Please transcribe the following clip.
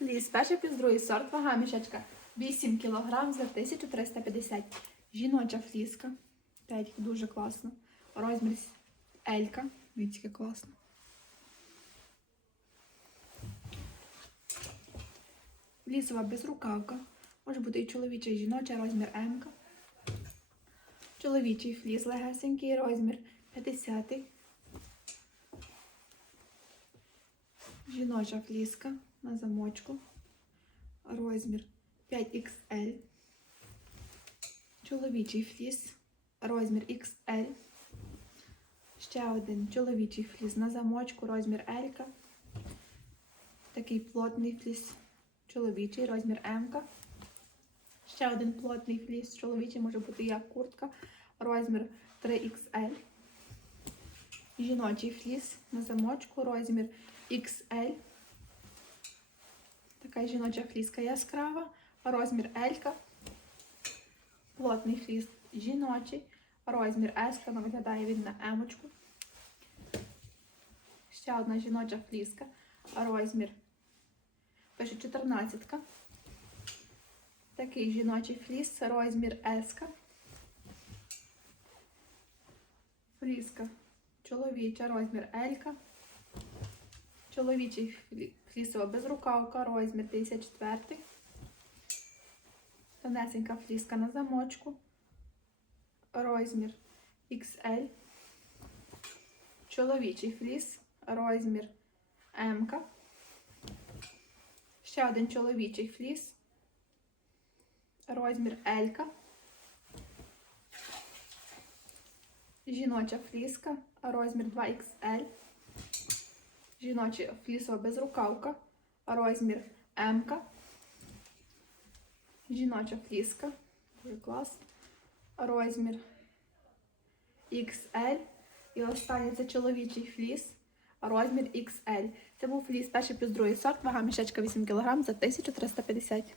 Ліс, перший плюс сорт, вага мішечка 8 кг за 1350. Жіноча фліска. П'ять, дуже класно. Розмір Елька. Дивіться, класно. Лісова безрукавка. Може бути і чоловіча, і жіноча, розмір М. Чоловічий фліс легесенький, розмір 50. Жіноча фліска на замочку. Розмір 5XL. Чоловічий фліс. Розмір XL. Ще один чоловічий фліс на замочку, розмір L. Такий плотний фліс чоловічий, розмір М. Ще один плотний фліс чоловічий, може бути як куртка, розмір 3XL. Жіночий фліс на замочку, розмір XL. Така жіноча фліска яскрава, розмір L. Плотний фліс жіночий, розмір S, вона виглядає він на емочку. Ще одна жіноча фліска, розмір пише 14. Такий жіночий фліс, розмір S. Фліска чоловіча, розмір L. Чоловічий флісова безрукавка, розмір 54. Тонесенька фліска на замочку. Розмір XL. Чоловічий фліс, розмір М. Ще один чоловічий фліс. Розмір L. Жіноча фліска, розмір 2XL. Жіноча флісова безрукавка, розмір М. Жіноча фліска, дуже клас. Розмір XL. І останній це чоловічий фліс, розмір XL. Це був фліс перший плюс другий сорт, вага мішечка 8 кг за 1350.